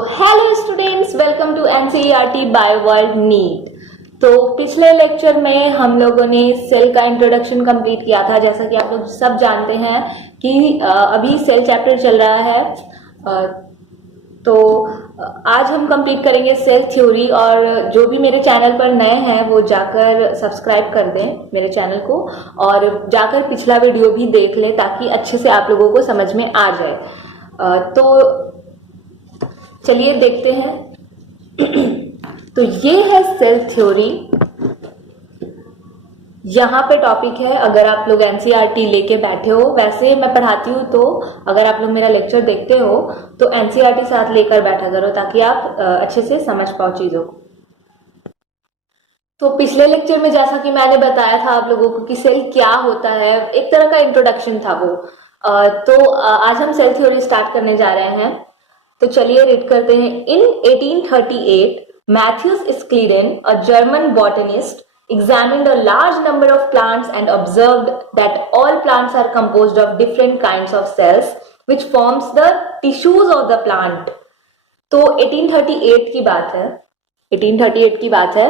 Hello students, welcome to NCERT Bioworld NEET. तो पिछले lecture में हम लोगों ने सेल का इंट्रोडक्शन कंप्लीट किया था। जैसा कि आप लोग सब जानते हैं कि अभी सेल चैप्टर चल रहा है। तो आज हम कंप्लीट करेंगे सेल थ्योरी। और जो भी मेरे चैनल पर नए हैं वो जाकर सब्सक्राइब कर दें मेरे चैनल को, और जाकर पिछला वीडियो भी देख लें ताकि अच्छे से आप लोगों को समझ में आ जाए। तो चलिए देखते हैं। तो ये है सेल थ्योरी। यहाँ पे टॉपिक है, अगर आप लोग एनसीईआरटी लेके बैठे हो, वैसे मैं पढ़ाती हूँ तो अगर आप लोग मेरा लेक्चर देखते हो तो एनसीईआरटी साथ लेकर बैठा करो ताकि आप अच्छे से समझ पाओ चीजों को। तो पिछले लेक्चर में जैसा कि मैंने बताया था आप लोगों को कि सेल क्या होता है, एक तरह का इंट्रोडक्शन था वो। तो आज हम सेल थ्योरी स्टार्ट करने जा रहे हैं। तो चलिए रीड करते हैं। In 1838 Matthias Schleiden, a German botanist, examined a large number of plants and observed that all plants are composed of different kinds of cells which forms the tissues of the plant। तो 1838 की बात है, 1838 की बात है।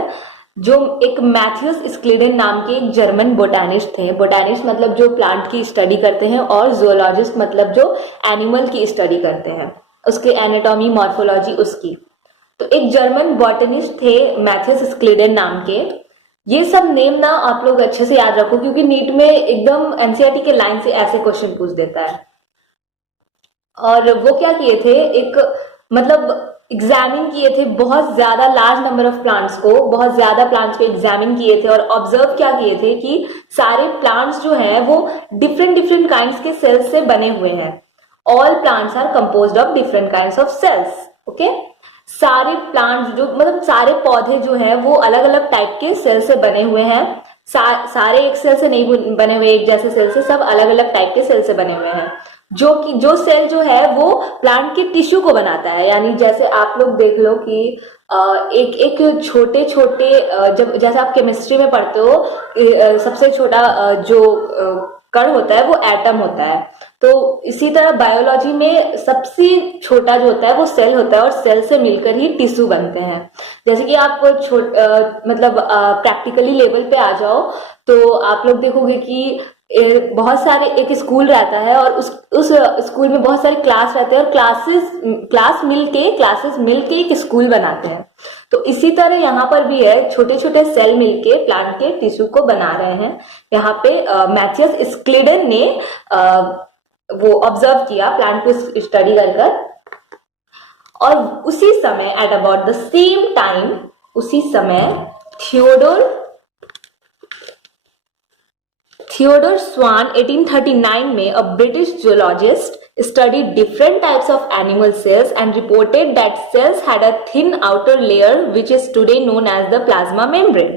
जो एक Matthews स्क्लीडेन नाम के एक जर्मन बोटानिस्ट थे। बोटानिस्ट मतलब जो प्लांट की स्टडी करते हैं, और जूलॉजिस्ट मतलब जो एनिमल की स्टडी करते हैं, उसके एनाटॉमी मॉर्फोलॉजी उसकी। तो एक जर्मन बॉटनिस्ट थे मैथ्यूस स्क्लीडेन नाम के। ये सब नेम ना आप लोग अच्छे से याद रखो क्योंकि नीट में एकदम एनसीईआरटी के लाइन से ऐसे क्वेश्चन पूछ देता है। और वो क्या किए थे, एक मतलब एग्जामिन किए थे बहुत ज्यादा लार्ज नंबर ऑफ प्लांट्स को, बहुत ज्यादा प्लांट्स को एग्जामिन किए थे और ऑब्जर्व क्या किए थे कि सारे प्लांट्स जो हैं वो डिफरेंट डिफरेंट काइंड्स के सेल्स से बने हुए हैं। All plants are composed of different kinds of cells. Okay, सारे प्लांट्स जो मतलब सारे पौधे जो हैं वो अलग अलग टाइप के सेल से बने हुए हैं। सारे एक सेल से नहीं बने हुए, एक जैसे सेल से, सब अलग अलग टाइप के सेल से बने हुए हैं। जो सेल जो है वो प्लांट के टिश्यू को बनाता है। यानी जैसे आप लोग देख लो कि एक एक छोटे छोटे, जब जैसे आप केमिस्ट्री में पढ़ते हो, सबसे छोटा जो कण होता है वो एटम होता है। तो इसी तरह बायोलॉजी में सबसे छोटा जो होता है वो सेल होता है, और सेल से मिलकर ही टिश्यू बनते हैं। जैसे कि आप मतलब प्रैक्टिकली लेवल पे आ जाओ तो आप लोग देखोगे कि बहुत सारे, एक स्कूल रहता है और उस स्कूल में बहुत सारे क्लास रहते हैं, और क्लासेस मिलके एक स्कूल बनाते हैं। तो इसी तरह यहाँ पर भी है, छोटे छोटे सेल मिलके प्लांट के टिश्यू को बना रहे हैं। यहाँ पे मैथ्यूस स्क्लीडेन ने वो ऑब्जर्व किया, प्लांट को स्टडी कर, और उसी समय at about the same time, उसी समय थियोडोर स्वान 1839 में, a British zoologist, studied different types of animal cells and reported that cells had a thin outer layer which is today known as the plasma membrane।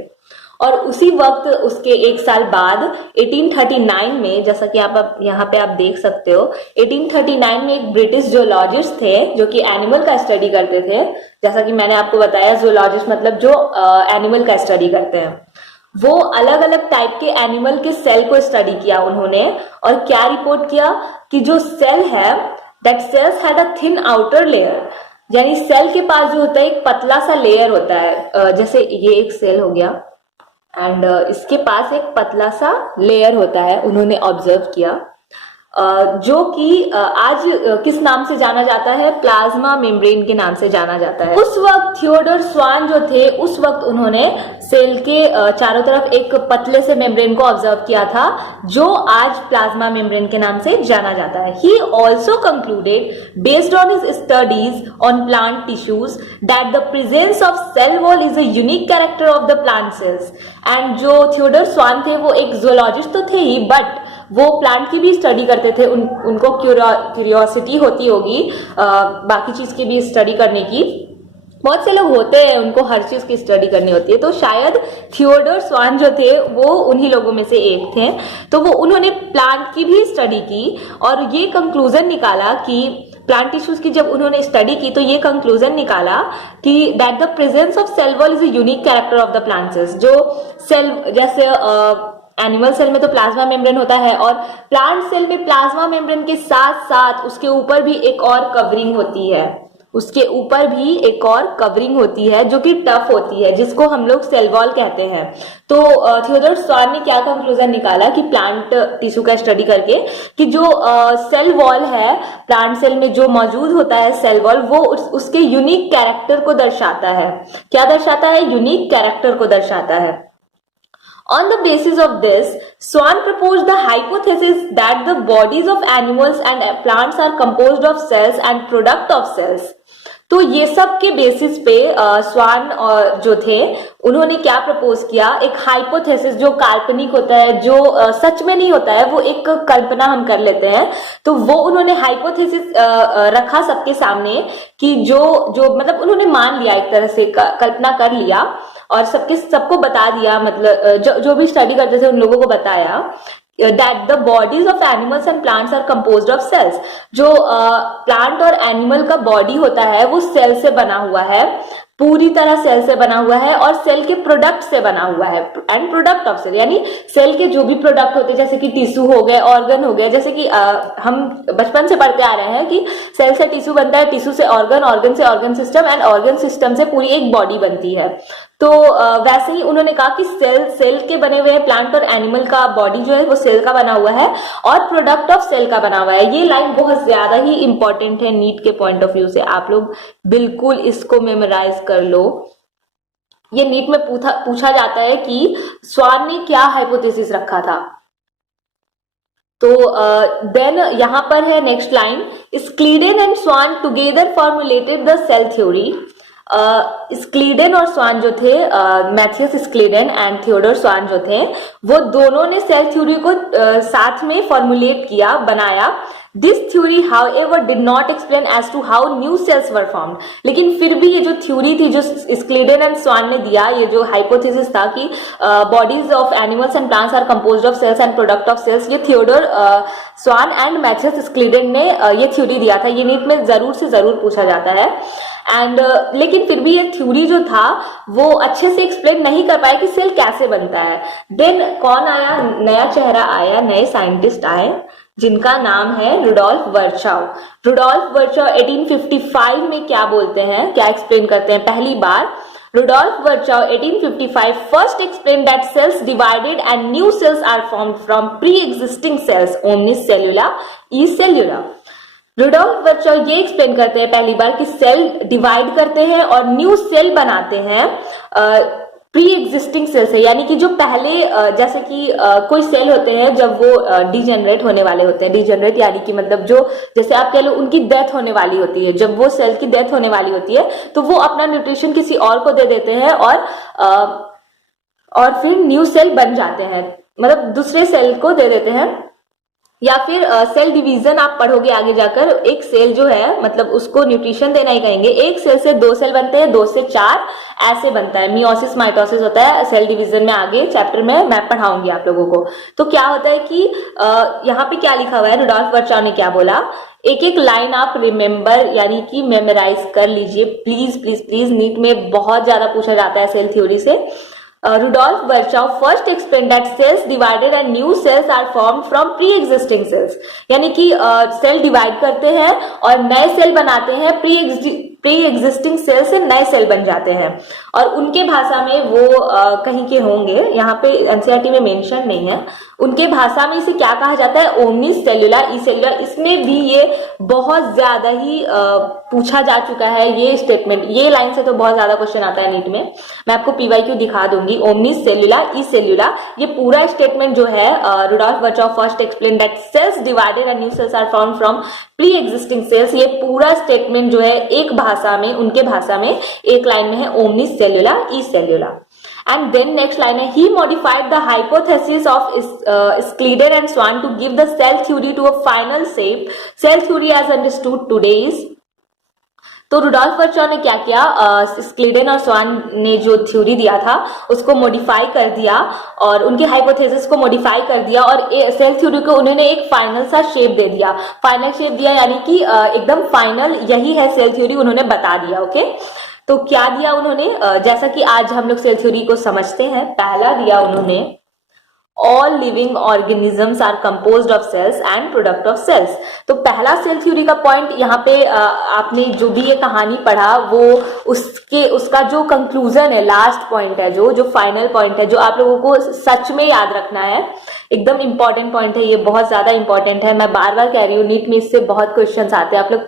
और उसी वक्त उसके एक साल बाद 1839 में, जैसा कि आप यहाँ पे आप देख सकते हो, 1839 में एक ब्रिटिश जूलॉजिस्ट थे जो कि एनिमल का स्टडी करते थे। जैसा कि मैंने आपको बताया, जूलॉजिस्ट मतलब जो एनिमल का स्टडी करते हैं। वो अलग अलग टाइप के एनिमल के सेल को स्टडी किया उन्होंने, और क्या रिपोर्ट किया कि जो सेल है, that cells had a thin outer layer. यानी सेल के पास जो होता है एक पतला सा लेयर होता है। जैसे ये एक सेल हो गया, एंड इसके पास एक पतला सा लेयर होता है, उन्होंने ऑब्जर्व किया, जो कि आज किस नाम से जाना जाता है, प्लाज्मा मेम्ब्रेन के नाम से जाना जाता है। उस वक्त थियोडोर स्वान जो थे, उस वक्त उन्होंने सेल के चारों तरफ एक पतले से मेम्ब्रेन को ऑब्जर्व किया था, जो आज प्लाज्मा मेम्ब्रेन के नाम से जाना जाता है। He also concluded based on his studies on plant tissues that the presence of cell wall is a unique character of the plant cells. And जो थियोडोर स्वान थे वो एक जूलॉजिस्ट तो थे ही, बट वो प्लांट की भी स्टडी करते थे। उनको क्यूरियोसिटी होती होगी बाकी चीज की भी स्टडी करने की। बहुत से लोग होते हैं, उनको हर चीज की स्टडी करनी होती है। तो शायद थियोडोर स्वान जो थे वो उन्हीं लोगों में से एक थे। तो वो उन्होंने प्लांट की भी स्टडी की और ये कंक्लूजन निकाला कि प्लांट टिश्यूज की जब उन्होंने स्टडी की तो ये कंक्लूजन निकाला कि that the presence of cell wall is a unique character of the plant cells. जो सेल, जैसे एनिमल सेल में तो प्लाज्मा मेम्ब्रेन होता है, और प्लांट सेल में प्लाज्मा मेम्ब्रेन के साथ साथ उसके ऊपर भी एक और कवरिंग होती है। उसके ऊपर भी एक और कवरिंग होती है जो कि टफ होती है, जिसको हम लोग सेल वॉल कहते हैं। तो थियोडोर स्वान ने क्या कंक्लूजन निकाला कि प्लांट टिश्यू का स्टडी करके कि जो सेल वॉल है प्लांट सेल में जो मौजूद होता है सेल वॉल, वो उसके यूनिक कैरेक्टर को दर्शाता है। क्या दर्शाता है? यूनिक कैरेक्टर को दर्शाता है। On the basis of this, Swan proposed the hypothesis that the bodies of animals and plants are composed of cells and product of cells. तो ये सब के बेसिस पे स्वान जो थे उन्होंने क्या प्रपोज किया, एक हाइपोथेसिस जो काल्पनिक होता है, जो सच में नहीं होता है, वो एक कल्पना हम कर लेते हैं, तो वो उन्होंने हाइपोथेसिस रखा सबके सामने कि जो मतलब उन्होंने मान लिया, एक तरह से कल्पना कर लिया और सबको बता दिया, मतलब जो भी स्टडी करते थे उन लोगों को बताया that the bodies of animals and plants are composed of cells. जो प्लांट और एनिमल का बॉडी होता है वो सेल से बना हुआ है, पूरी तरह सेल से बना हुआ है और सेल के प्रोडक्ट से बना हुआ है। एंड प्रोडक्ट ऑफ सेल यानी सेल के जो भी प्रोडक्ट होते हैं, जैसे कि टिश्यू हो गए, ऑर्गन हो गए, जैसे कि हम बचपन से पढ़ते आ रहे हैं कि सेल से टिश्यू बनता है, टिश्यू से ऑर्गन, ऑर्गन से organ system and organ system से पूरी एक बॉडी बनती है। तो वैसे ही उन्होंने कहा कि सेल के बने हुए प्लांट और एनिमल का बॉडी जो है वो सेल का बना हुआ है और प्रोडक्ट ऑफ सेल का बना हुआ है। ये लाइन बहुत ज्यादा ही इंपॉर्टेंट है नीट के पॉइंट ऑफ व्यू से, आप लोग बिल्कुल इसको मेमोराइज कर लो। ये नीट में पूछा जाता है कि स्वान ने क्या हाइपोथेसिस रखा था। तो देन यहां पर है next line, Schleiden and Schwann together formulated the cell theory. Schleiden और स्वान जो थे, Matthias Schleiden and Theodor Schwann जो थे, वो दोनों ने सेल थ्योरी को साथ में फॉर्मुलेट किया, बनाया। This theory however did not explain as to how new cells were formed. लेकिन फिर भी ये जो थ्योरी थी जो स्क्लीडेन एंड स्वान ने दिया, ये जो हाइपोथेसिस था कि bodies of animals and plants are composed of cells and product of cells, ये Theodor Schwann and Matthias Schleiden ने ये थ्योरी दिया था। ये नीट में जरूर से जरूर पूछा जाता है। एंड लेकिन फिर भी ये थ्योरी जो था वो अच्छे से एक्सप्लेन नहीं कर पाया कि सेल कैसे बनता है। देन कौन आया? नया चेहरा आया, नए साइंटिस्ट आए जिनका नाम है रुडोल्फ वर्चाउ। रुडोल्फ वर्चाउ 1855 में क्या बोलते हैं, क्या एक्सप्लेन करते हैं? पहली बार Rudolf Virchow 1855 first explained that cells divided and new cells are formed from pre-existing cells, omnis cellula, e cellula. Rudolf Virchow ये एक्सप्लेन करते हैं पहली बार कि सेल डिवाइड करते हैं और न्यू सेल बनाते हैं प्री एग्जिस्टिंग सेल से, यानी कि जो पहले जैसे कि कोई सेल होते हैं जब वो डिजेनरेट होने वाले होते हैं, डिजेनरेट यानी कि मतलब जो जैसे आप कह लो उनकी डेथ होने वाली होती है, जब वो सेल की डेथ होने वाली होती है तो वो अपना न्यूट्रिशन किसी और को दे देते हैं और फिर न्यू सेल बन जाते हैं, मतलब दूसरे सेल को दे देते हैं। या फिर सेल डिवीजन आप पढ़ोगे आगे जाकर, एक सेल जो है मतलब उसको न्यूट्रिशन देना ही कहेंगे, एक सेल से दो सेल बनते हैं, दो से चार ऐसे बनता है, मियोसिस माइटोसिस होता है सेल डिवीजन में। आगे चैप्टर में मैं पढ़ाऊंगी आप लोगों को। तो क्या होता है कि यहाँ पे क्या लिखा हुआ है, रुडोल्फ वर्चाउ ने क्या बोला, एक एक लाइन आप रिमेम्बर यानी कि मेमोराइज कर लीजिए प्लीज प्लीज प्लीज। नीट में बहुत ज्यादा पूछा जाता है सेल थ्योरी से। Rudolf Virchow first explained that cells divided and new cells are formed from pre-existing cells, यानी कि सेल डिवाइड करते हैं और नए सेल बनाते हैं, प्री एग्जिस्टिंग सेल से नए सेल बन जाते हैं। और उनके भाषा में वो कहीं के होंगे, यहाँ पे एनसीईआरटी में मेंशन नहीं है, उनके भाषा में इसे क्या कहा जाता है, ओमनिस सेल्यूलर ई सेल्यूलर। इसमें भी ये बहुत ज्यादा ही पूछा जा चुका है ये स्टेटमेंट, ये लाइन से तो बहुत ज्यादा क्वेश्चन आता है नीट में। मैं आपको पीवाईक्यू दिखा दूंगी, ओमनिस सेल्यूलर ई सेल्यूलर, ये पूरा स्टेटमेंट जो है Rudolf Virchow first explain that cells divided and new cells are formed from pre existing cells, ये पूरा स्टेटमेंट जो है एक भाषा में, उनके भाषा में एक लाइन में है, ओमनिस सेल्यूलर ई सेल्यूलर। And then next line है, he modified the hypothesis of Schleder and Swan to give the cell theory to a final shape. Cell theory as understood today is, तो रुडोल्फ वर्चाउ ने क्या किया, स्क्लीडेन और स्वान ने जो थ्योरी दिया था उसको मॉडिफाई कर दिया और उनके हाइपोथेसिस को मॉडिफाई कर दिया और सेल थ्योरी को उन्होंने एक फाइनल सा शेप दे दिया, फाइनल शेप दिया यानी कि एकदम फाइनल यही है सेल थ्योरी, उन्होंने बता दिया। ओके, तो क्या दिया उन्होंने, जैसा कि आज हम लोग सेल थ्योरी को समझते हैं, पहला दिया उन्होंने all living organisms are composed of cells and product of cells. तो पहला सेल थ्योरी का पॉइंट यहाँ पे आपने जो भी ये कहानी पढ़ा वो उसका जो कंक्लूजन है, लास्ट पॉइंट है, जो फाइनल पॉइंट है, जो आप लोगों को सच में याद रखना है, एकदम इंपॉर्टेंट पॉइंट है ये, बहुत ज्यादा इंपॉर्टेंट है। मैं बार बार कह रही हूँ, नीट में इससे बहुत क्वेश्चंस आते हैं, आप लोग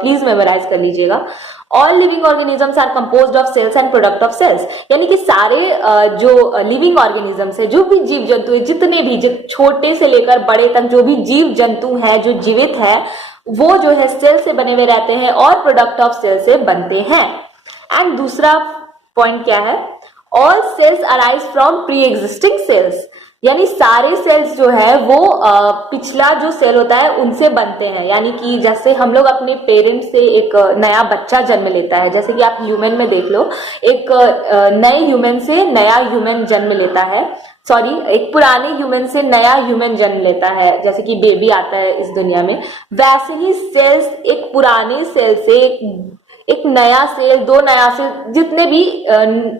प्लीज मेमोराइज कर लीजिएगा। All living organisms are composed of cells and product of cells, यानी कि सारे जो लिविंग ऑर्गेनिजम्स है, जो भी जीव जंतु है, जितने भी छोटे से लेकर बड़े तक जो भी जीव जंतु है जो जीवित है, वो जो है सेल से बने हुए रहते हैं और प्रोडक्ट ऑफ सेल से बनते हैं। एंड दूसरा पॉइंट क्या है, all cells arise from pre existing cells, यानी सारे सेल्स जो है वो पिछला जो सेल होता है उनसे बनते हैं। यानी कि जैसे हम लोग अपने पेरेंट्स से एक नया बच्चा जन्म लेता है, जैसे कि आप ह्यूमन में देख लो, एक नए ह्यूमन से नया ह्यूमन जन्म लेता है, सॉरी एक पुराने ह्यूमन से नया ह्यूमन जन्म लेता है, जैसे कि बेबी आता है इस दुनिया में, वैसे ही सेल्स एक पुराने सेल से एक नया सेल, दो नया सेल, जितने भी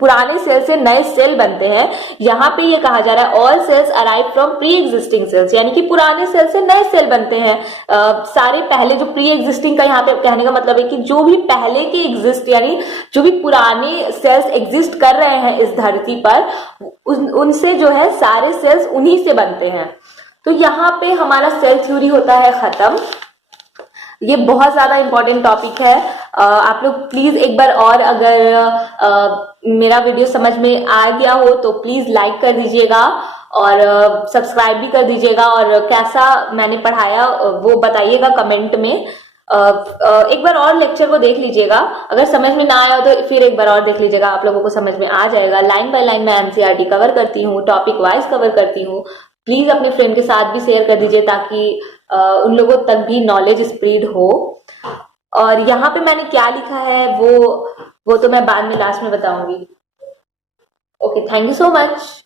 पुराने सेल से नए सेल बनते हैं। यहाँ पे ये कहा जा रहा है all cells arrive from pre existing cells, यानी कि पुराने सेल से नए सेल बनते हैं। सारे पहले जो प्री एग्जिस्टिंग का यहाँ पे कहने का मतलब है कि जो भी पहले के एग्जिस्ट, यानी जो भी पुराने सेल्स एग्जिस्ट कर रहे हैं इस धरती पर, उनसे जो है सारे सेल्स उन्हीं से बनते हैं। तो यहाँ पे हमारा सेल थ्योरी होता है खत्म। ये बहुत ज्यादा इंपॉर्टेंट टॉपिक है। आप लोग प्लीज एक बार और, अगर मेरा वीडियो समझ में आ गया हो तो प्लीज लाइक कर दीजिएगा और सब्सक्राइब भी कर दीजिएगा, और कैसा मैंने पढ़ाया वो बताइएगा कमेंट में। एक बार और लेक्चर को देख लीजिएगा, अगर समझ में ना आया हो तो फिर एक बार और देख लीजिएगा, आप लोगों को समझ में आ जाएगा। लाइन बाय लाइन मैं एनसीईआरटी कवर करती हूँ, टॉपिक वाइज कवर करती हूँ। प्लीज अपने फ्रेंड के साथ भी शेयर कर दीजिए ताकि उन लोगों तक भी नॉलेज स्प्रेड हो। और यहाँ पे मैंने क्या लिखा है वो तो मैं बाद में लास्ट में बताऊंगी। Okay, thank you so much.